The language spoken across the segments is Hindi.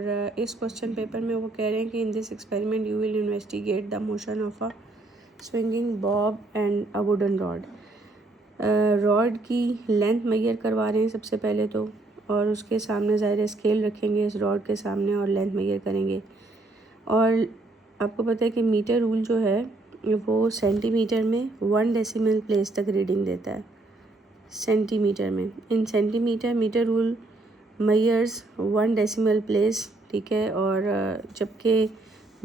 और इस क्वेश्चन पेपर में वो कह रहे हैं कि in this experiment you will investigate the motion of a swinging Bob and a wooden rod. Rod की लेंथ मेजर करवा रहे हैं सबसे पहले तो, और उसके सामने ज़ाहिर स्केल रखेंगे इस रॉड के सामने और लेंथ मेजर करेंगे। और आपको पता है कि मीटर रूल जो है वो सेंटीमीटर में 1 डेसिमल प्लेस तक रीडिंग देता है सेंटीमीटर में। In centimetre metre rule measures 1 decimal place, ठीक है, और जबकि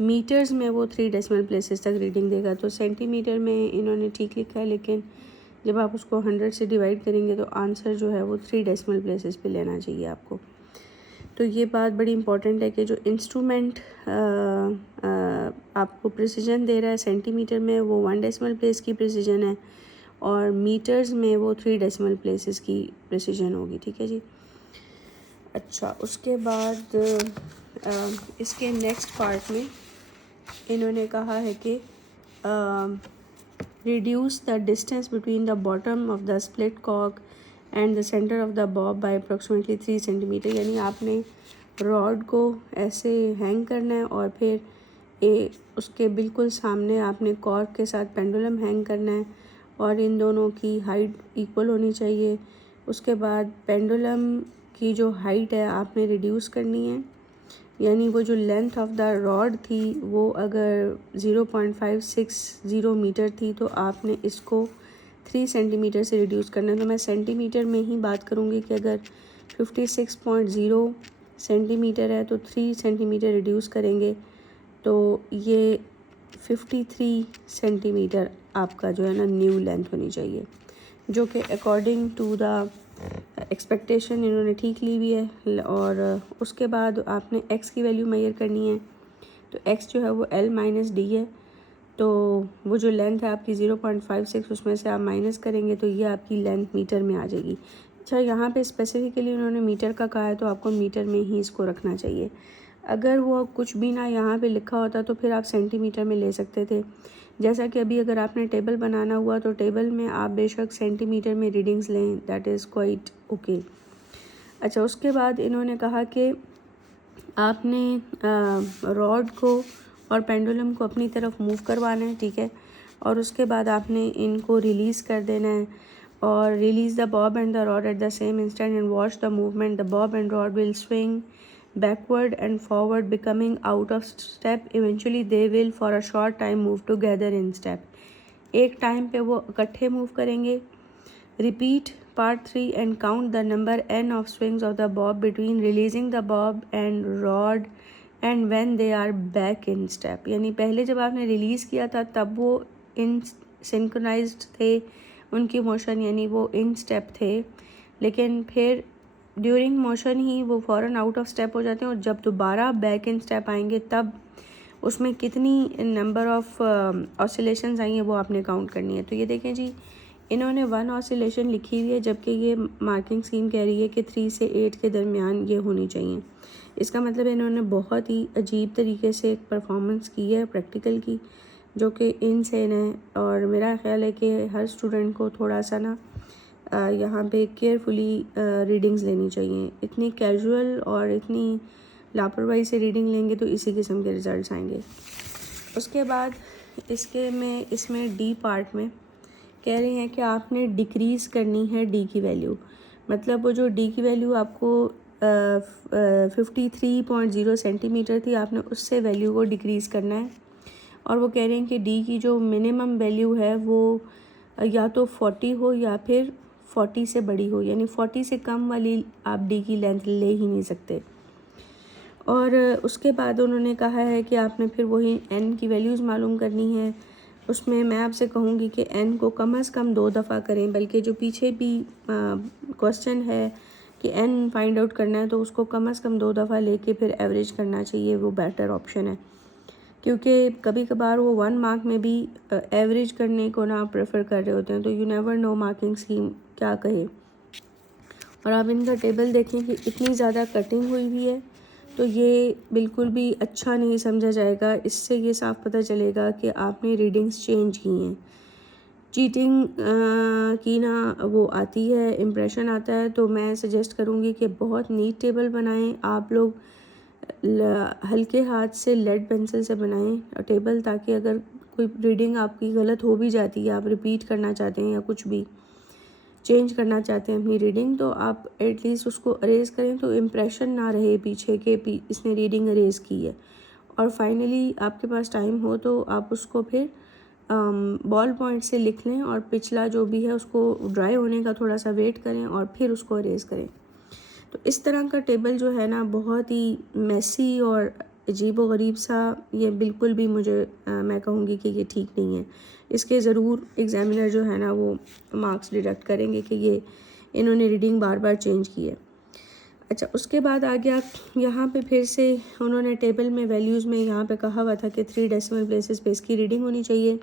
मीटर्स में वो 3 डेसिमल प्लेसेस तक रीडिंग देगा। तो सेंटीमीटर में इन्होंने ठीक लिखा है, लेकिन जब आप उसको 100 से डिवाइड करेंगे तो आंसर जो है वो 3 डेसिमल प्लेसेस पे लेना चाहिए आपको। तो ये बात बड़ी इंपॉर्टेंट है कि जो इंस्ट्रूमेंट आपको प्रिसीजन दे रहा है सेंटीमीटर में वो 1 डेसिमल प्लेस की प्रिसीजन है, और मीटर्स में वो 3 डेसिमल प्लेसेस की प्रिसीजन होगी, ठीक है जी। अच्छा, उसके बाद इसके नेक्स्ट पार्ट में इन्होंने कहा है कि reduce the distance between the bottom of the split cork and the center of the bob by approximately 3 centimetre. यानी आपने रॉड को ऐसे हैंग करना है और फिर उसके बिल्कुल सामने आपने कॉर्क के साथ पेंडुलम हैंग करना है, और इन दोनों की हाइट इक्वल होनी चाहिए। उसके बाद पेंडुलम की जो हाइट है आपने रिड्यूस करनी है, यानी वो जो लेंथ ऑफ द रॉड थी वो अगर 0.560 मीटर थी तो आपने इसको 3 सेंटीमीटर से रिड्यूस करना है। तो मैं सेंटीमीटर में ही बात करूँगी कि अगर 56.0 सेंटीमीटर है तो 3 सेंटीमीटर रिड्यूस करेंगे तो ये 53 सेंटीमीटर आपका जो है ना न्यू लेंथ होनी चाहिए, जो कि अकॉर्डिंग टू द एक्सपेक्टेशन इन्होंने ठीक ली हुई है। और उसके बाद आपने x की वैल्यू मेजर करनी है, तो x जो है वो L-D है। तो वो जो लेंथ है आपकी 0.56 उसमें से आप माइनस करेंगे तो ये आपकी लेंथ मीटर में आ जाएगी। अच्छा, यहाँ पे स्पेसिफिकली उन्होंने मीटर का कहा है तो आपको मीटर में ही इसको रखना चाहिए। अगर वो कुछ भी ना यहाँ पे लिखा होता तो फिर आप सेंटीमीटर में ले सकते थे। जैसा कि अभी अगर आपने टेबल बनाना हुआ तो टेबल में आप बेशक सेंटीमीटर में रीडिंग्स लें, दैट इज़ क्वाइट ओके। अच्छा, उसके बाद इन्होंने कहा कि आपने रॉड को और पेंडुलम को अपनी तरफ मूव करवाना है, ठीक है, और उसके बाद आपने इनको रिलीज़ कर देना है। और release the Bob and the rod at the same instant and watch the movement. The Bob and rod will swing backward and forward, becoming out of step. Eventually they will for a short time move together in step. एक टाइम पे वो इकट्ठे मूव करेंगे। Repeat part 3 and count the number n of swings of the bob between releasing the bob and rod and when they are back in step। यानी पहले जब आपने रिलीज़ किया था तब वो इन सिंक्रोनाइज्ड थे उनकी मोशन, यानी वो इन स्टेप थे, लेकिन फिर ड्यूरिंग मोशन ही वो फ़ौरन आउट ऑफ स्टेप हो जाते हैं, और जब दोबारा बैक इन स्टेप आएंगे तब उसमें कितनी नंबर ऑफ ऑसिलेशंस आई हैं वो आपने काउंट करनी है। तो ये देखें जी, इन्होंने 1 ऑसिलेशन लिखी हुई है, जबकि ये मार्किंग स्कीम कह रही है कि 3 से 8 के दरमियान ये होनी चाहिए। इसका मतलब इन्होंने बहुत ही अजीब तरीके से एक परफॉर्मेंस की है प्रैक्टिकल की, जो कि इनसेन है। और मेरा ख्याल है कि हर स्टूडेंट को थोड़ा सा ना यहाँ पे केयरफुली रीडिंग्स लेनी चाहिए। इतनी कैजुअल और इतनी लापरवाही से रीडिंग लेंगे तो इसी किस्म के रिज़ल्ट्स आएंगे। उसके बाद इसमें डी पार्ट में कह रहे हैं कि आपने डिक्रीज़ करनी है डी की वैल्यू। मतलब वो जो डी की वैल्यू आपको 53.0 सेंटीमीटर थी, आपने उससे वैल्यू को डिक्रीज़ करना है। और वो कह रहे हैं कि डी की जो मिनिमम वैल्यू है वो या तो 40 हो या फिर 40 से बड़ी हो, यानी 40 से कम वाली आप डी की लेंथ ले ही नहीं सकते। और उसके बाद उन्होंने कहा है कि आपने फिर वही एन की वैल्यूज़ मालूम करनी है। उसमें मैं आपसे कहूँगी कि एन को कम से कम 2 दफ़ा करें, बल्कि जो पीछे भी क्वेश्चन है कि एन फाइंड आउट करना है तो उसको कम से कम 2 दफ़ा लेके फिर एवरेज करना चाहिए, वो बेटर ऑप्शन है। क्योंकि कभी कभार वो 1 मार्क में भी एवरेज करने को ना प्रेफर कर रहे होते हैं, तो you never know marking scheme क्या कहे। और आप इनका टेबल देखें कि इतनी ज़्यादा कटिंग हुई हुई है, तो ये बिल्कुल भी अच्छा नहीं समझा जाएगा। इससे ये साफ पता चलेगा कि आपने रीडिंग्स चेंज की हैं। चीटिंग की ना वो आती है, इम्प्रेशन आता है। तो मैं सजेस्ट करूँगी कि बहुत नीट टेबल बनाएं आप लोग। हल्के हाथ से लेड पेंसिल से बनाएं टेबल, ताकि अगर कोई रीडिंग आपकी गलत हो भी जाती है, आप रिपीट करना चाहते हैं या कुछ भी चेंज करना चाहते हैं अपनी रीडिंग, तो आप एटलीस्ट उसको अरेज करें तो इम्प्रेशन ना रहे पीछे के इसने रीडिंग अरेज की है। और फाइनली आपके पास टाइम हो तो आप उसको फिर बॉल पॉइंट से लिख लें और पिछला जो भी है उसको ड्राई होने का थोड़ा सा वेट करें और फिर उसको अरेज करें। तो इस तरह का टेबल जो है ना बहुत ही मेसी और अजीब व गरीब सा, ये बिल्कुल भी मुझे मैं कहूँगी कि ये ठीक नहीं है। इसके ज़रूर एग्ज़ामिनर जो है ना वो मार्क्स डिडक्ट करेंगे कि ये इन्होंने रीडिंग बार बार चेंज की है। अच्छा, उसके बाद आ गया यहाँ पे फिर से उन्होंने टेबल में वैल्यूज़ में यहाँ पे कहा हुआ था कि 3 डेसिमल प्लेसेस पे इसकी रीडिंग होनी चाहिए,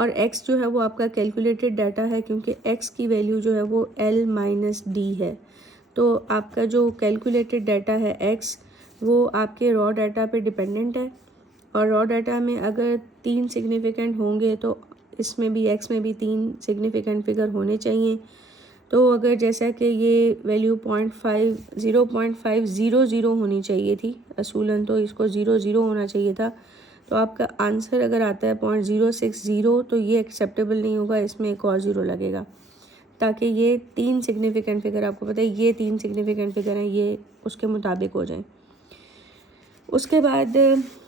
और x जो है वो आपका कैलकुलेटेड डाटा है, क्योंकि x की वैल्यू जो है वो L-D है। तो आपका जो कैलकुलेटेड डाटा है x वो आपके रॉ डाटा पे डिपेंडेंट है, और रॉ डाटा में अगर 3 सिग्निफिकेंट होंगे तो इसमें भी x में भी 3 सिग्निफिकेंट फिगर होने चाहिए। तो अगर जैसा कि ये वैल्यू 0.500 होनी चाहिए थी असूलन, तो इसको 00 होना चाहिए था, तो आपका आंसर अगर आता है 0.060 तो ये एक्सेप्टेबल नहीं होगा, इसमें एक और 0 लगेगा, ताकि ये 3 सिग्निफिकेंट फिगर, आपको पता है ये 3 सिग्निफिकेंट फिगर हैं, ये उसके मुताबिक हो जाएं। उसके बाद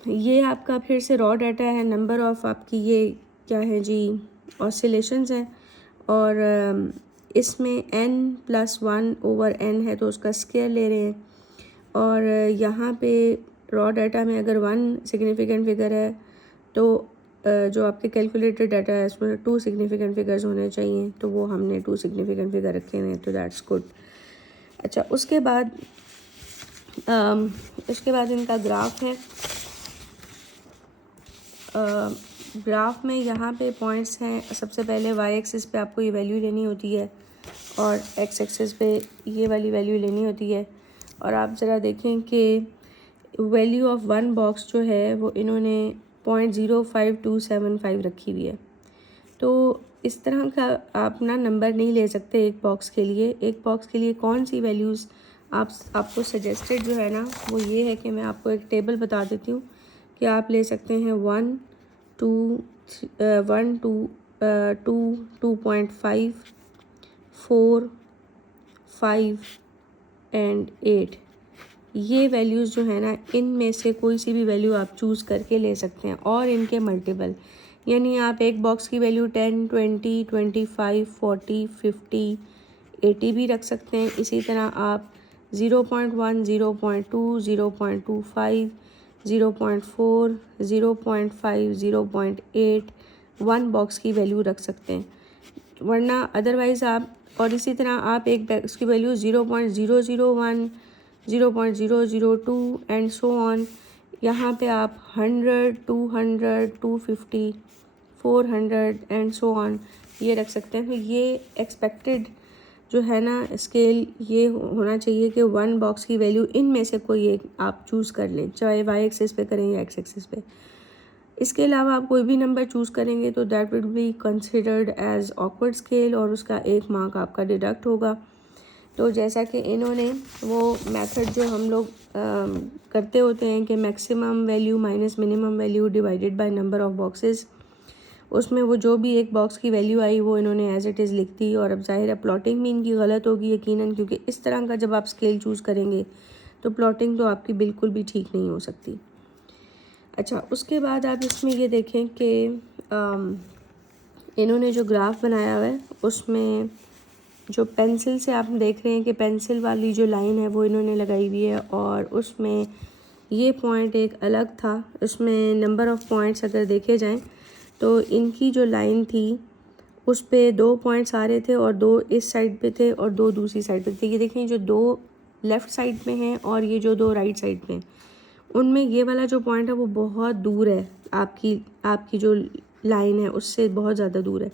ये आपका फिर से रॉ डाटा है, नंबर ऑफ़ आपकी ये क्या है जी ऑसिलेशंस हैं, और इसमें n+1/n है तो उसका स्क्वायर ले रहे हैं, और यहाँ पे रॉ डाटा में अगर 1 सिग्निफिकेंट फिगर है तो जो आपके कैलकुलेटेड डाटा है उसमें 2 सिग्निफिकेंट फिगर्स होने चाहिए, तो वो हमने 2 सिग्निफिकेंट फिगर रखे हैं, तो दैट्स गुड। अच्छा, उसके बाद इनका ग्राफ है। ग्राफ में यहाँ पे पॉइंट्स हैं। सबसे पहले y एक्सिस पे आपको ये वैल्यू लेनी होती है और x एक्सिस पे ये वाली वैल्यू लेनी होती है, और आप ज़रा देखें कि वैल्यू ऑफ 1 बॉक्स जो है वो इन्होंने 0.05275 रखी हुई है। तो इस तरह का आप ना नंबर नहीं ले सकते एक बॉक्स के लिए। एक बॉक्स के लिए कौन सी वैल्यूज़ आपको सजेस्टेड जो है ना वो ये है कि मैं आपको एक टेबल बता देती हूँ कि आप ले सकते हैं 1, 2, 2.5, 4, 5 एंड 8। ये वैल्यूज़ जो है ना इनमें से कोई सी भी वैल्यू आप चूज़ करके ले सकते हैं, और इनके मल्टीपल, यानी आप एक बॉक्स की वैल्यू 10, 20, 25, 40, 50, 80 भी रख सकते हैं। इसी तरह आप 0.1, 0.2, 0.25, 0.4, 0.5, 0.8 1 बॉक्स की वैल्यू रख सकते हैं, वरना अदरवाइज़ आप, और इसी तरह आप एक बॉक्स की वैल्यू 0.001, 0.002 एंड सो ऑन, यहाँ पे आप 100, 200, 250, 400 एंड सो ऑन ये रख सकते हैं। तो ये एक्सपेक्टेड जो है ना स्केल ये होना चाहिए कि 1 बॉक्स की वैल्यू इनमें से कोई एक आप चूज़ कर लें, चाहे y एक्सिस पे करें या x एक्सिस पे। इसके अलावा आप कोई भी नंबर चूज़ करेंगे तो that will be considered as awkward scale, और उसका 1 मार्क आपका डिडक्ट होगा। तो जैसा कि इन्होंने वो मेथड जो हम लोग करते होते हैं कि maximum value minus minimum value divided by number of boxes, उसमें वो जो भी एक बॉक्स की वैल्यू आई वो इन्होंने एज इट इज़ लिख दी। और अब जाहिर है प्लॉटिंग भी इनकी गलत होगी यकीनन, क्योंकि इस तरह का जब आप स्केल चूज़ करेंगे तो प्लॉटिंग तो आपकी बिल्कुल भी ठीक नहीं हो सकती। अच्छा, उसके बाद आप इसमें ये देखें कि इन्होंने जो ग्राफ बनाया हुआ है उसमें जो पेंसिल से आप देख रहे हैं कि पेंसिल वाली जो लाइन है वो इन्होंने लगाई हुई है, और उसमें ये पॉइंट एक अलग था। उसमें नंबर ऑफ़ पॉइंट्स अगर देखे जाएं तो इनकी जो लाइन थी उस पे 2 पॉइंट्स आ रहे थे, और 2 इस साइड पे थे और 2 दूसरी साइड पे थे। ये देखें, जो 2 लेफ़्ट साइड में हैं और ये जो 2 राइट साइड में हैं, उनमें ये वाला जो पॉइंट है वो बहुत दूर है, आपकी जो लाइन है उससे बहुत ज़्यादा दूर है,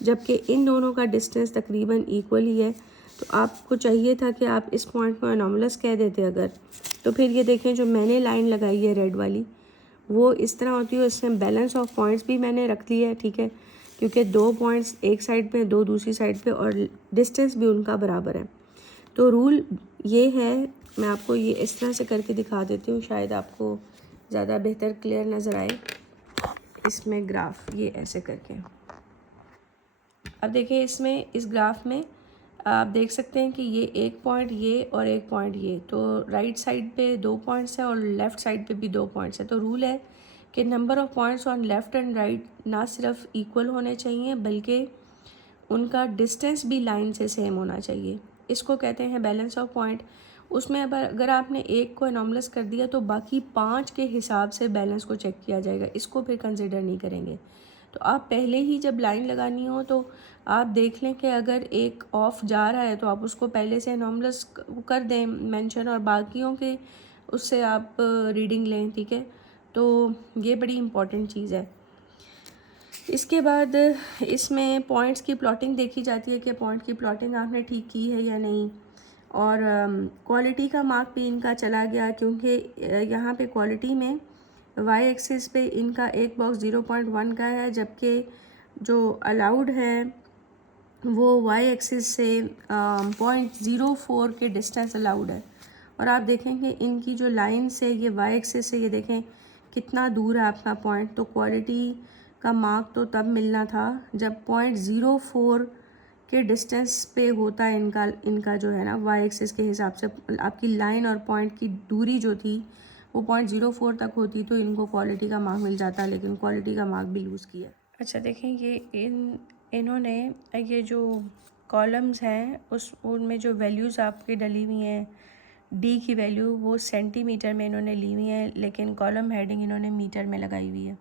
जबकि इन दोनों का डिस्टेंस तकरीबन इक्वल ही है। तो आपको चाहिए था कि आप इस पॉइंट को एनोमलस कह देते अगर, तो फिर ये देखें जो मैंने लाइन लगाई है रेड वाली वो इस तरह होती है। इसमें बैलेंस ऑफ पॉइंट्स भी मैंने रख लिया है, ठीक है, क्योंकि 2 पॉइंट्स एक साइड पे 2 दूसरी साइड पे और डिस्टेंस भी उनका बराबर है। तो रूल ये है मैं आपको ये इस तरह से करके दिखा देती हूँ, शायद आपको ज़्यादा बेहतर क्लियर नज़र आए। इसमें ग्राफ ये ऐसे करके, अब देखिए इसमें इस ग्राफ में आप देख सकते हैं कि ये एक पॉइंट ये और एक पॉइंट ये, तो राइट साइड पे 2 पॉइंट्स है और लेफ़्ट साइड पे भी 2 पॉइंट्स है। तो रूल है कि number of points on left and right ना सिर्फ इक्वल होने चाहिए बल्कि उनका डिस्टेंस भी लाइन से सेम होना चाहिए। इसको कहते हैं बैलेंस ऑफ पॉइंट। उसमें अगर आपने एक को एनॉमलस कर दिया तो बाकी 5 के हिसाब से बैलेंस को चेक किया जाएगा, इसको फिर कंसिडर नहीं करेंगे। तो आप पहले ही जब लाइन लगानी हो तो आप देख लें कि अगर एक ऑफ जा रहा है तो आप उसको पहले से एनॉमलस कर दें मेंशन, और बाकियों के उससे आप रीडिंग लें, ठीक है। तो ये बड़ी इम्पॉर्टेंट चीज़ है। इसके बाद इसमें पॉइंट्स की प्लॉटिंग देखी जाती है कि पॉइंट की प्लॉटिंग आपने ठीक की है या नहीं। और क्वालिटी का मार्क भी इनका चला गया, क्योंकि यहाँ पे क्वालिटी में वाई एक्सिस पे इनका एक बॉक्स 0.1 का है, जबकि जो अलाउड है वो वाई एक्सिस से 0.04 के डिस्टेंस अलाउड है। और आप देखेंगे इनकी जो लाइन से ये वाई एक्सिस से ये देखें कितना दूर है आपका पॉइंट। तो क्वालिटी का मार्क तो तब मिलना था जब 0.04 के डिस्टेंस पे होता है इनका जो है ना वाई एक्सिस के हिसाब से आपकी लाइन और पॉइंट की दूरी जो थी वो 0.04 तक होती तो इनको क्वालिटी का मार्क मिल जाता, लेकिन क्वालिटी का मार्क भी लूज़ किया। अच्छा देखें ये इन्होंने ये जो कॉलम्स हैं उनमें जो वैल्यूज़ आपकी डली हुई हैं, डी की वैल्यू वो सेंटीमीटर में इन्होंने ली हुई है, लेकिन कॉलम हेडिंग इन्होंने मीटर में लगाई हुई है,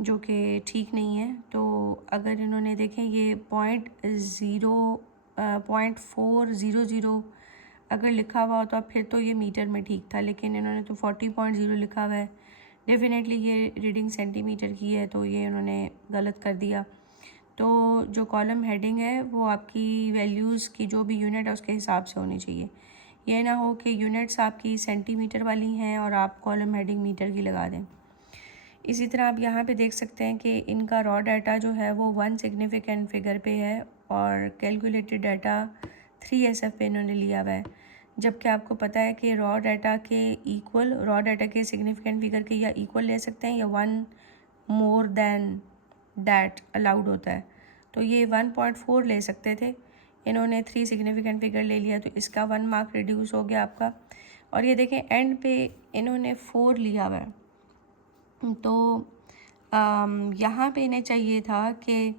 जो कि ठीक नहीं है। तो अगर इन्होंने देखें ये 0.400 अगर लिखा हुआ होता फिर तो ये मीटर में ठीक था, लेकिन इन्होंने तो 40.0 लिखा हुआ है। डेफिनेटली ये रीडिंग सेंटीमीटर की है, तो ये इन्होंने गलत कर दिया। तो जो कॉलम हेडिंग है वो आपकी वैल्यूज़ की जो भी यूनिट है उसके हिसाब से होनी चाहिए। ये ना हो कि यूनिट्स आपकी सेंटीमीटर वाली हैं और आप कॉलम हेडिंग मीटर की लगा दें। इसी तरह आप यहाँ पे देख सकते हैं कि इनका रॉ डाटा जो है वो 1 सिग्निफिकेंट फिगर पे है और कैलकुलेटेड डाटा 3 SF पे इन्होंने लिया हुआ है, जबकि आपको पता है कि रॉ डाटा के सिग्निफिकेंट फिगर के या इक्वल ले सकते हैं या 1 मोर देन दैट अलाउड होता है। तो ये 1.4 ले सकते थे, इन्होंने 3 सिग्निफिकेंट फिगर ले लिया, तो इसका 1 मार्क रिड्यूस हो गया आपका। और ये देखें एंड पे इन्होंने 4 लिया हुआ है, तो यहाँ पे इन्हें चाहिए था कि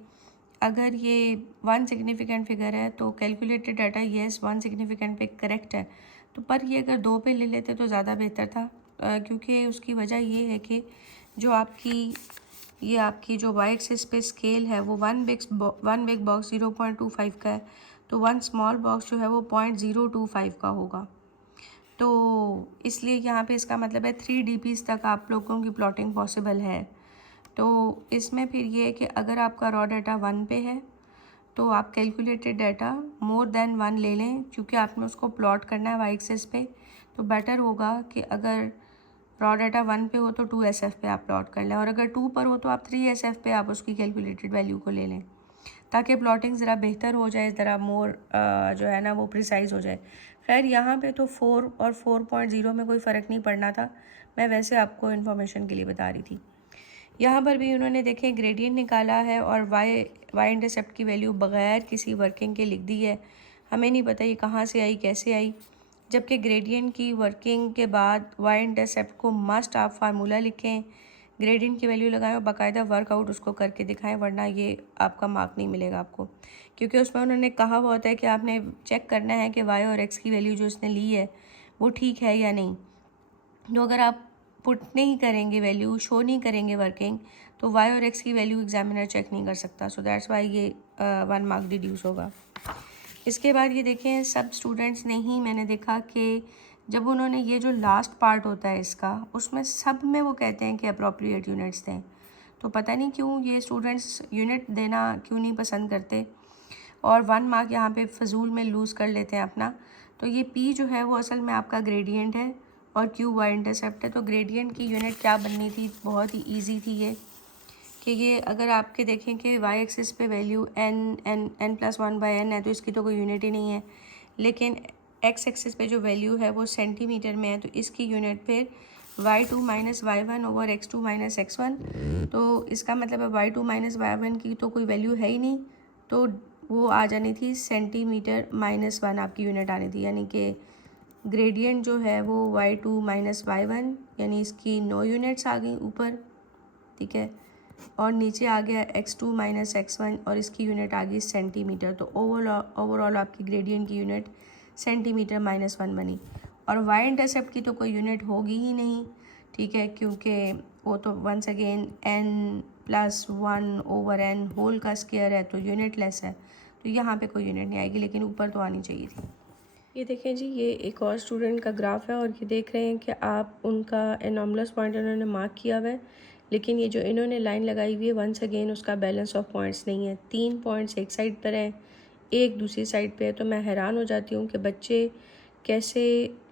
अगर ये 1 सिग्निफिकेंट फिगर है तो कैलकुलेटेड डाटा येस 1 सिग्निफिकेंट पे करेक्ट है, तो पर ये अगर 2 पे ले लेते तो ज़्यादा बेहतर था, क्योंकि उसकी वजह ये है कि जो आपकी जो वाई एक्सिस पे स्केल है वो वन बिग बॉक्स 0.25 का है, तो 1 स्मॉल बॉक्स जो है वो 0.025 का होगा। तो इसलिए यहाँ पे इसका मतलब है 3 DPs तक आप लोगों की प्लॉटिंग पॉसिबल है। तो इसमें फिर ये है कि अगर आपका रॉ डाटा 1 पे है तो आप कैलकुलेटेड डाटा मोर देन 1 ले लें, क्योंकि आपने उसको प्लॉट करना है वाई एक्सिस पे। तो बेटर होगा कि अगर रॉ डाटा 1 पे हो तो 2 SF पे आप प्लॉट कर लें, और अगर 2 पर हो तो आप 3 SF पे आप उसकी कैलकुलेटेड वैल्यू को ले लें, ताकि प्लॉटिंग ज़रा बेहतर हो जाए, ज़रा मोर जो है ना वो प्रिसाइज़ हो जाए। खैर यहाँ पे तो 4 और 4.0 में कोई फ़र्क नहीं पड़ना था, मैं वैसे आपको इन्फॉर्मेशन के लिए बता रही थी। यहाँ पर भी उन्होंने देखें ग्रेडियंट निकाला है और वाई इंटरसेप्ट की वैल्यू बग़ैर किसी वर्किंग के लिख दी है। हमें नहीं पता ये कहाँ से आई, कैसे आई, जबकि ग्रेडियंट की वर्किंग के बाद वाई इंटरसेप्ट को मस्ट आप फार्मूला लिखें, ग्रेडियंट की वैल्यू लगाएं और बाकायदा वर्कआउट उसको करके दिखाएं, वरना ये आपका मार्क नहीं मिलेगा आपको, क्योंकि उसमें उन्होंने कहा हुआ होता है कि आपने चेक करना है कि वाई और एक्स की वैल्यू जो उसने ली है वो ठीक है या नहीं। तो अगर आप पुट नहीं करेंगे, वैल्यू शो नहीं करेंगे वर्किंग, तो वाई और एक्स की वैल्यू एग्जामिनर चेक नहीं कर सकता। सो दैट्स वाई ये 1 मार्क रिड्यूस होगा। इसके बाद ये देखें सब स्टूडेंट्स ने ही, मैंने देखा कि जब उन्होंने ये जो लास्ट पार्ट होता है इसका, उसमें सब में वो कहते हैं कि अप्रोप्रिएट यूनिट्स दें, तो पता नहीं क्यों ये स्टूडेंट्स यूनिट देना क्यों नहीं पसंद करते और 1 मार्क यहाँ पे फजूल में लूज़ कर लेते हैं अपना। तो ये P जो है वो असल में आपका ग्रेडियंट है और Q वाई इंटरसेप्ट है। तो ग्रेडियंट की यूनिट क्या बननी थी, बहुत ही ईजी थी ये, कि ये अगर आपके देखें कि वाई एक्सिस पे वैल्यू n+1/n है तो इसकी तो कोई यूनिट ही नहीं है, लेकिन एक्स एक्सिस पे जो वैल्यू है वो सेंटीमीटर में है, तो इसकी यूनिट फिर y2 minus y1 over x2 minus x1। तो इसका मतलब है y2 माइनस y1 की तो कोई वैल्यू है ही नहीं, तो वो आ जानी थी सेंटीमीटर माइनस 1 आपकी यूनिट आनी थी, यानी कि ग्रेडियंट जो है वो y2 माइनस y1, यानी इसकी 9 यूनिट्स आ गई ऊपर, ठीक है, और नीचे आ गया x2 माइनस x1 और इसकी यूनिट आ गई सेंटीमीटर। तो ओवरऑल आपकी ग्रेडियंट की यूनिट सेंटीमीटर माइनस 1 बनी। और y इंटरसेप्ट की तो कोई यूनिट होगी ही नहीं, ठीक है, क्योंकि वो तो once again n plus 1 over n whole का स्क्वायर है, तो यूनिट लेस है, तो यहाँ पे कोई यूनिट नहीं आएगी, लेकिन ऊपर तो आनी चाहिए थी। ये देखें जी, ये एक और स्टूडेंट का ग्राफ है और ये देख रहे हैं कि आप उनका एनॉमलस पॉइंट उन्होंने मार्क किया हुआ है, लेकिन ये जो इन्होंने लाइन लगाई हुई है वंस अगेन उसका बैलेंस ऑफ पॉइंट्स नहीं है। 3 पॉइंट्स एक साइड पर हैं, एक दूसरी साइड पे है। तो मैं हैरान हो जाती हूँ कि बच्चे कैसे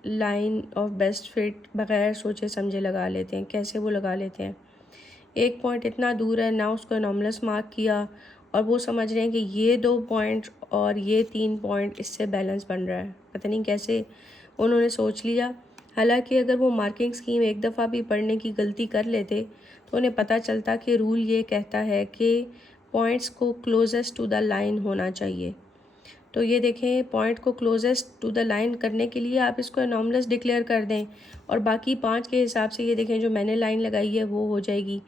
लाइन ऑफ बेस्ट फिट बग़ैर सोचे समझे लगा लेते हैं, कैसे वो लगा लेते हैं। एक पॉइंट इतना दूर है, ना उसको एनॉमलस मार्क किया, और वो समझ रहे हैं कि ये 2 पॉइंट और ये 3 पॉइंट इससे बैलेंस बन रहा है। पता नहीं कैसे उन्होंने सोच लिया। हालांकि अगर वो मार्किंग स्कीम एक दफ़ा भी पढ़ने की गलती कर लेते तो उन्हें पता चलता कि रूल ये कहता है कि पॉइंट्स को क्लोजेस्ट टू द लाइन होना चाहिए। तो ये देखें, पॉइंट को क्लोजेस्ट टू द लाइन करने के लिए आप इसको एनॉमलस डिक्लेयर कर दें, और बाकी 5 के हिसाब से ये देखें जो मैंने लाइन लगाई है वो हो जाएगी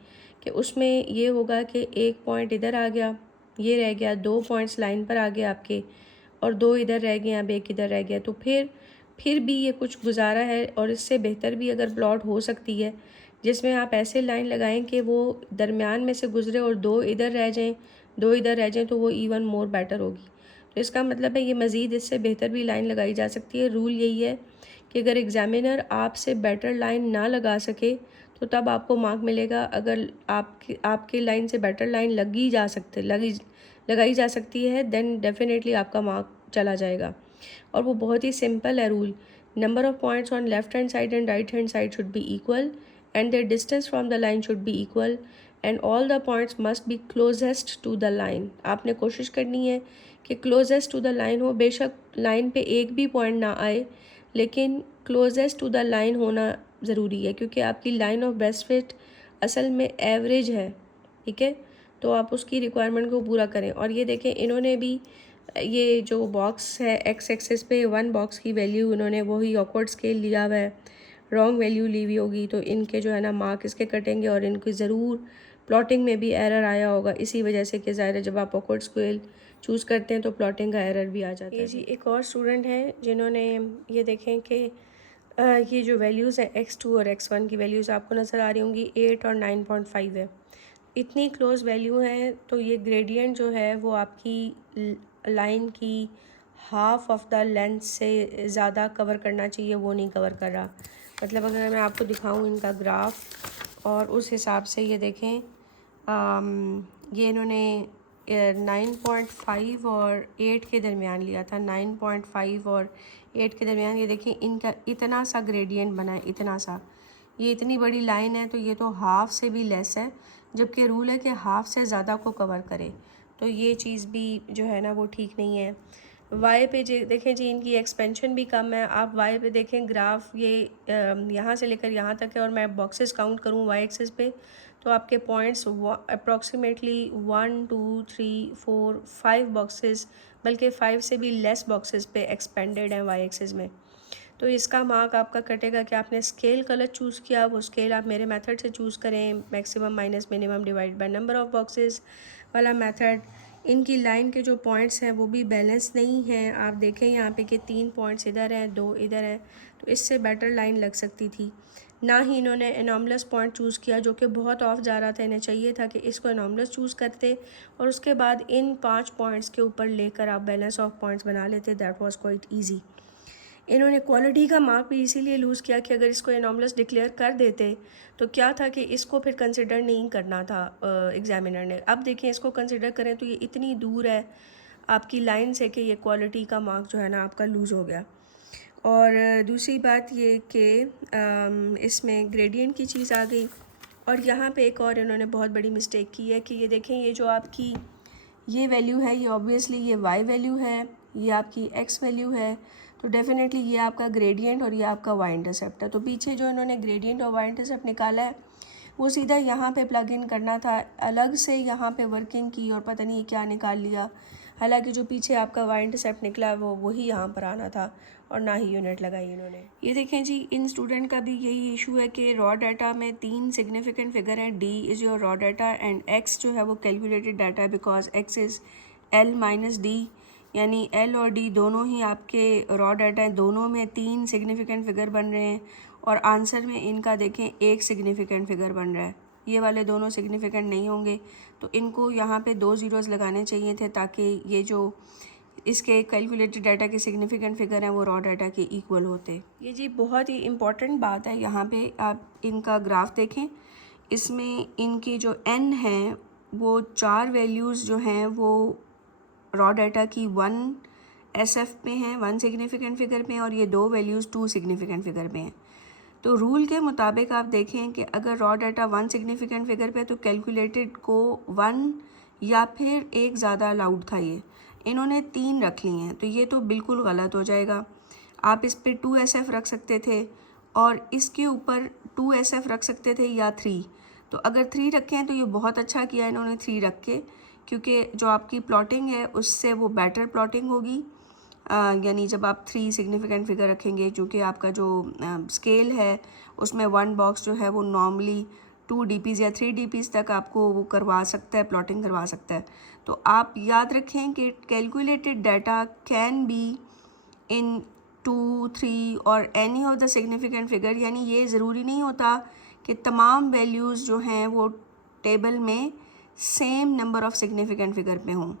कि उसमें ये होगा कि एक पॉइंट इधर आ गया, ये रह गया, 2 पॉइंट्स लाइन पर आ गए आपके, और 2 इधर रह गए, अब एक इधर रह गया। तो फिर भी ये कुछ गुजारा है, और इससे बेहतर भी अगर प्लॉट हो सकती है जिसमें आप ऐसे लाइन लगाएं कि वो दरमियान में से गुजरे और 2 इधर रह जाएं, 2 इधर रह जाएं, तो वो इवन मोर बेटर होगी। तो इसका मतलब है ये मज़ीद इससे बेहतर भी लाइन लगाई जा सकती है। रूल यही है कि अगर एग्ज़ामिनर आपसे बेटर लाइन ना लगा सके तो तब आपको मार्क मिलेगा। अगर आपके लाइन से बेटर लाइन लगाई जा सकती है देन डेफिनेटली आपका मार्क चला जाएगा। और वो बहुत ही सिंपल है rule. Number of points on left hand side and right hand side should be equal and the distance from the line should be equal and all the points must be closest to the line. आपने कोशिश करनी है कि क्लोजेस्ट टू द लाइन हो। बेशक लाइन पे एक भी पॉइंट ना आए, लेकिन क्लोजेस्ट टू द लाइन होना ज़रूरी है, क्योंकि आपकी लाइन ऑफ बेस्ट फिट असल में एवरेज है, ठीक है। तो आप उसकी रिक्वायरमेंट को पूरा करें। और ये देखें, इन्होंने भी ये जो बॉक्स है एक्स एक्सिस पे 1 बॉक्स की वैल्यू इन्होंने वही ऑकवर्ड स्केल लिया हुआ है, रॉन्ग वैल्यू ली हुई होगी, तो इनके जो है ना मार्क इसके कटेंगे, और इनकी ज़रूर प्लॉटिंग में भी एरर आया होगा इसी वजह से कि ज़ाहिर है जब आप ऑकवर्ड स्केल चूज़ करते हैं तो प्लॉटिंग का एरर भी आ जाता है। ये जी एक और स्टूडेंट हैं जिन्होंने ये देखें कि ये जो वैल्यूज़ हैं x2 और x1 की वैल्यूज़ आपको नज़र आ रही होंगी, 8 और 9.5 है। इतनी क्लोज वैल्यू है, तो ये ग्रेडियंट जो है वो आपकी लाइन की हाफ ऑफ द लेंथ से ज़्यादा कवर करना चाहिए, वो नहीं कवर कर रहा। मतलब अगर मैं आपको दिखाऊं इनका ग्राफ, और उस हिसाब से ये देखें, ये इन्होंने 9.5 और 8 के दरमियान लिया था, 9.5 और 8 के दरमियान। ये देखें इनका इतना सा ग्रेडियंट बना है, इतना सा, ये इतनी बड़ी लाइन है, तो ये तो हाफ से भी लेस है, जबकि रूल है कि हाफ से ज़्यादा को कवर करे। तो ये चीज़ भी जो है ना वो ठीक नहीं है। वाई पे देखें जी, इनकी एक्सपेंशन भी कम है। आप वाई पे देखें ग्राफ, ये यहाँ से लेकर यहाँ तक है, और मैं बॉक्सेस काउंट करूँ वाई एक्सिस पे तो आपके पॉइंट्स अप्रॉक्सीमेटली 1 2 3 4 5 बॉक्सेस, बल्कि 5 से भी लेस बॉक्सेस पे एक्सपेंडेड हैं वाई एक्सिस में। तो इसका मार्क आपका कटेगा कि आपने स्केल गलत चूज़ किया। वो स्केल आप मेरे मेथड से चूज़ करें, maximum minus minimum divide by number of boxes वाला मेथड। इनकी लाइन के जो पॉइंट्स हैं वो भी बैलेंस नहीं हैं। आप देखें यहाँ पे कि 3 पॉइंट्स इधर हैं, 2 इधर हैं, तो इससे बेटर लाइन लग सकती थी। ना ही इन्होंने एनॉमलस पॉइंट चूज़ किया, जो कि बहुत ऑफ जा रहा था। इन्हें चाहिए था कि इसको एनॉमलस चूज़ करते और उसके बाद इन 5 पॉइंट्स के ऊपर लेकर आप बैलेंस ऑफ पॉइंट्स बना लेते। That was quite easy. इन्होंने क्वालिटी का मार्क भी इसीलिए लूज़ किया कि अगर इसको एनॉमलस डिक्लेयर कर देते तो क्या था कि इसको फिर कंसिडर नहीं करना था एग्ज़ामिनर ने। अब देखें, इसको कंसिडर करें तो ये इतनी दूर है आपकी लाइन से कि ये क्वालिटी का मार्क जो है ना आपका लूज़ हो गया। और दूसरी बात ये कि इसमें ग्रेडियंट की चीज़ आ गई। और यहाँ पे एक और इन्होंने बहुत बड़ी मिस्टेक की है कि ये देखें, ये जो आपकी ये वैल्यू है, ये ऑब्वियसली ये वाई वैल्यू है, ये आपकी एक्स वैल्यू है। तो डेफिनेटली ये आपका ग्रेडियंट और ये आपका वाई इंटरसेप्ट है। तो पीछे जो इन्होंने ग्रेडियंट और वाई इंटरसेप्ट निकाला है वो सीधा यहाँ पे प्लग इन करना था, अलग से यहाँ पे वर्किंग की और पता नहीं क्या निकाल लिया। हालांकि जो पीछे आपका वाई इंटरसेप्ट निकला है वो वही यहाँ पर आना था और ना ही यूनिट लगाई इन्होंने। ये देखें जी, इन स्टूडेंट का भी यही इशू है कि रॉ डाटा में 3 सिग्निफिकेंट फिगर हैं। D is your raw data and x जो है वो कैलकुलेटेड डाटा है, because x is L minus D, यानी एल और डी दोनों ही आपके रॉ डाटा हैं। दोनों में 3 सिग्निफिकेंट फिगर बन रहे हैं और आंसर में इनका देखें 1 सिग्निफिकेंट फिगर बन रहा है। ये वाले दोनों सिग्निफिकेंट नहीं होंगे, तो इनको यहाँ पे 2 ज़ीरोज़ लगाने चाहिए थे ताकि ये जो इसके कैलकुलेटेड डाटा के सिग्निफिकेंट फिगर हैं वो रॉ डाटा के इक्वल होते। ये जी बहुत ही इम्पॉर्टेंट बात है। यहाँ पे आप इनका ग्राफ देखें, इसमें इनकी जो n है वो 4 वैल्यूज़ जो हैं वो रॉ डाटा की 1 SF पे हैं, 1 सिग्निफिकेंट फिगर पे हैं, और ये 2 वैल्यूज़ 2 सिग्निफिकेंट फिगर पे हैं। तो रूल के मुताबिक आप देखें कि अगर रॉ डाटा 1 सिग्निफिकेंट फिगर पे है तो कैलकुलेटेड को 1 या फिर एक ज़्यादा अलाउड था। ये इन्होंने 3 रख ली हैं, तो ये तो बिल्कुल गलत हो जाएगा। आप इस पे 2 SF रख सकते थे और इसके ऊपर 2 SF रख सकते थे या 3। तो अगर 3 रखे हैं तो ये बहुत अच्छा किया इन्होंने 3 रख के, क्योंकि जो आपकी प्लॉटिंग है उससे वो बेटर प्लॉटिंग होगी। यानी जब आप 3 सिग्निफिकेंट फिगर रखेंगे, क्योंकि आपका जो स्केल है उसमें 1 बॉक्स जो है वो नॉर्मली 2 DPs या 3 DPs तक आपको वो करवा सकता है, प्लॉटिंग करवा सकता है। तो आप याद रखें कि calculated data can be in 2, 3 और any of the significant figure, यानी ये ज़रूरी नहीं होता कि तमाम वैल्यूज़ जो हैं वो टेबल में same number of significant figure पे हों।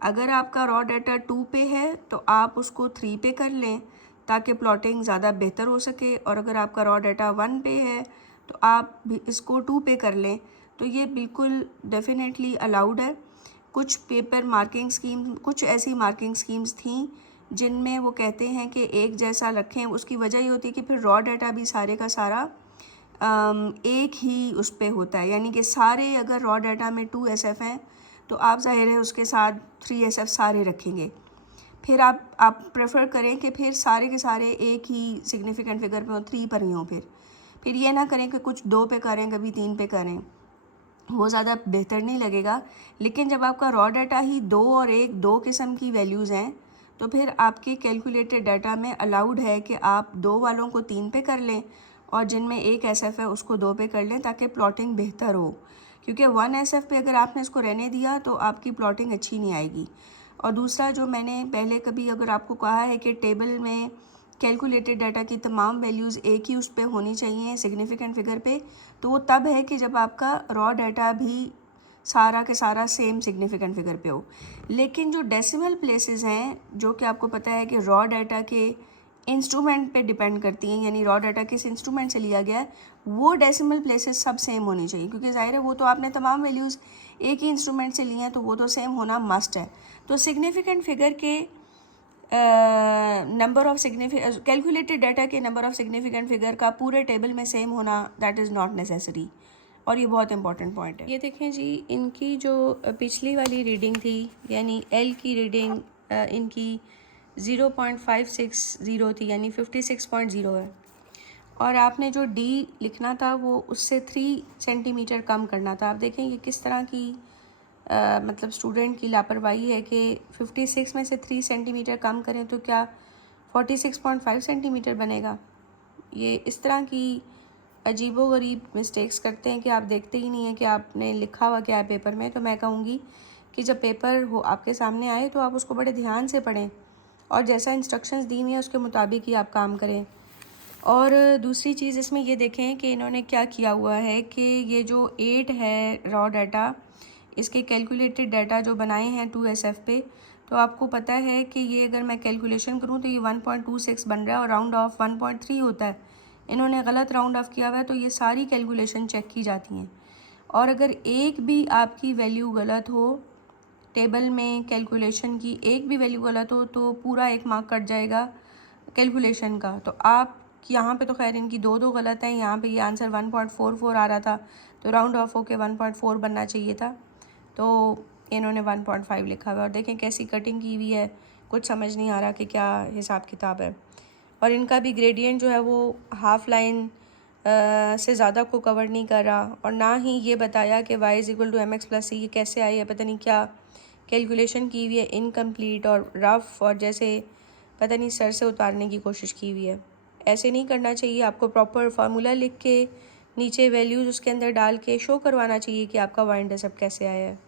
अगर आपका रॉ डाटा 2 पे है तो आप उसको 3 पे कर लें ताकि प्लॉटिंग ज़्यादा बेहतर हो सके, और अगर आपका रॉ डाटा 1 पे है तो आप भी इसको 2 पे कर लें। तो ये बिल्कुल डेफिनेटली अलाउड है। कुछ पेपर मार्किंग स्कीम, कुछ ऐसी मार्किंग स्कीम्स थी जिनमें वो कहते हैं कि एक जैसा रखें। उसकी वजह ये होती है कि फिर रॉ डाटा भी सारे का सारा एक ही उस पे होता है, यानी कि सारे अगर रॉ डाटा में 2 SF हैं तो आप ज़ाहिर है उसके साथ 3 SF सारे रखेंगे। फिर आप प्रेफर करें कि फिर सारे के सारे एक ही सिग्निफिकेंट फिगर पे हों, 3 पर ही हों। फिर ये ना करें कि कुछ 2 पे करें, कभी 3 पे करें, वो ज़्यादा बेहतर नहीं लगेगा। लेकिन जब आपका रॉ डाटा ही 2 और 1 2 किस्म की वैल्यूज़ हैं तो फिर आपके कैलकुलेटेड डाटा में अलाउड है कि आप 2 वालों को 3 पे कर लें और जिनमें 1 SF है उसको 2 पे कर लें ताकि प्लॉटिंग बेहतर हो, क्योंकि 1 SF पे अगर आपने इसको रहने दिया तो आपकी प्लॉटिंग अच्छी नहीं आएगी। और दूसरा, जो मैंने पहले कभी अगर आपको कहा है कि टेबल में कैलकुलेटेड डाटा की तमाम वैल्यूज़ एक ही उस पे होनी चाहिए सिग्निफिकेंट फिगर पे, तो वो तब है कि जब आपका रॉ डाटा भी सारा के सारा सेम सिग्निफिकेंट फिगर पे हो। लेकिन जो डेसिमल प्लेसेस हैं, जो कि आपको पता है कि रॉ डाटा के इंस्ट्रूमेंट पे डिपेंड करती हैं, यानी रॉ डाटा किस इंस्ट्रूमेंट से लिया गया है, वो डेसिमल प्लेसेस सब सेम होनी चाहिए, क्योंकि ज़ाहिर है वो तो आपने तमाम वैल्यूज़ एक ही इंस्ट्रूमेंट से लिए हैं तो वो तो सेम होना मस्ट है। तो सिग्निफिकेंट फिगर के नंबर ऑफ कैलकुलेटेड डाटा के नंबर ऑफ सिग्निफिकेंट फिगर का पूरे टेबल में सेम होना, दैट इज़ नॉट नेसेसरी, और ये बहुत इंपॉर्टेंट पॉइंट है। ये देखें जी, इनकी जो पिछली वाली रीडिंग थी, यानी एल की रीडिंग इनकी 0.560 थी, यानी 56.0 है, और आपने जो डी लिखना था वो उससे 3 सेंटीमीटर कम करना था। आप देखें ये किस तरह की मतलब स्टूडेंट की लापरवाही है कि 56 में से 3 सेंटीमीटर कम करें तो क्या 46.5 सेंटीमीटर बनेगा। ये इस तरह की अजीबोगरीब मिस्टेक्स करते हैं कि आप देखते ही नहीं हैं कि आपने लिखा हुआ क्या है पेपर में। तो मैं कहूँगी कि जब पेपर हो आपके सामने आए तो आप उसको बड़े ध्यान से पढ़ें और जैसा इंस्ट्रक्शंस दी हुई हैं उसके मुताबिक ही आप काम करें। और दूसरी चीज़ इसमें ये देखें कि इन्होंने क्या किया हुआ है कि ये जो 8 है रॉ डाटा, इसके कैलकुलेटेड डाटा जो बनाए हैं 2 SF पे, तो आपको पता है कि ये अगर मैं कैलकुलेशन करूँ तो ये 1.26 बन रहा है और राउंड ऑफ 1.3 होता है। इन्होंने गलत राउंड ऑफ किया हुआ है, तो ये सारी कैलकुलेशन चेक की जाती हैं, और अगर एक भी आपकी वैल्यू गलत हो टेबल में, कैलकुलेशन की एक भी वैल्यू गलत हो तो पूरा 1 मार्क कट जाएगा कैलकुलेशन का। तो आप यहाँ पे तो खैर इनकी 2 गलत हैं, यहाँ पे ये आंसर 1.44 आ रहा था, तो राउंड ऑफ होके 1.4 बनना चाहिए था, तो इन्होंने 1.5 लिखा हुआ है। और देखें कैसी कटिंग की हुई है, कुछ समझ नहीं आ रहा कि क्या हिसाब किताब है। और इनका भी ग्रेडियंट जो है वो हाफ लाइन से ज़्यादा को कवर नहीं कर रहा, और ना ही ये बताया कि y is equal to mx plus c, ये कैसे आई है, पता नहीं क्या कैलकुलेशन की हुई है, इनकम्प्लीट और रफ़, और जैसे पता नहीं सर से उतारने की कोशिश की हुई है। ऐसे नहीं करना चाहिए, आपको प्रॉपर फार्मूला लिख के नीचे वैल्यूज़ उसके अंदर डाल के शो करवाना चाहिए कि आपका y इंटरसेप्ट कैसे आया है।